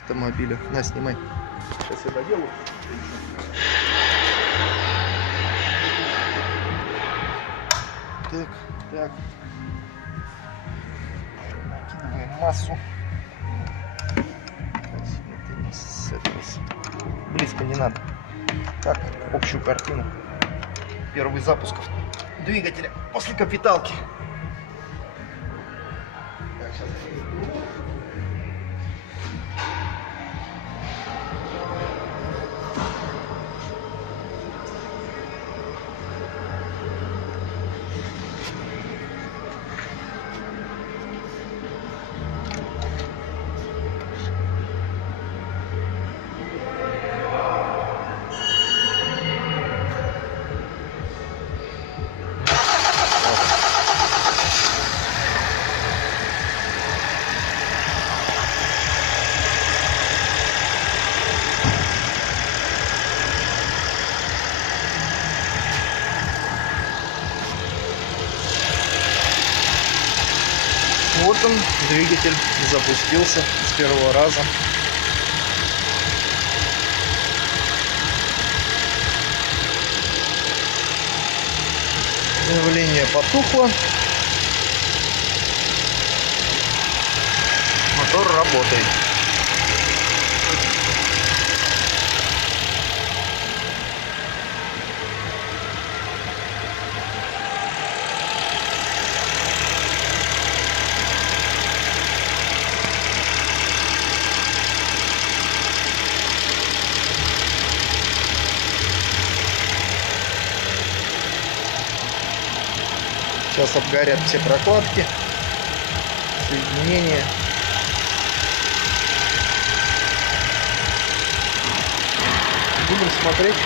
автомобиля. На, снимай. Сейчас я доделаю. Так, так. Накидываем массу. С этого, близко не надо. Так, общую картину. Первый запуск двигателя после капиталки. Так, сейчас. Вот он, двигатель запустился с первого раза. Давление потухло. Мотор работает. Сейчас обгорят все прокладки, соединения. Будем смотреть.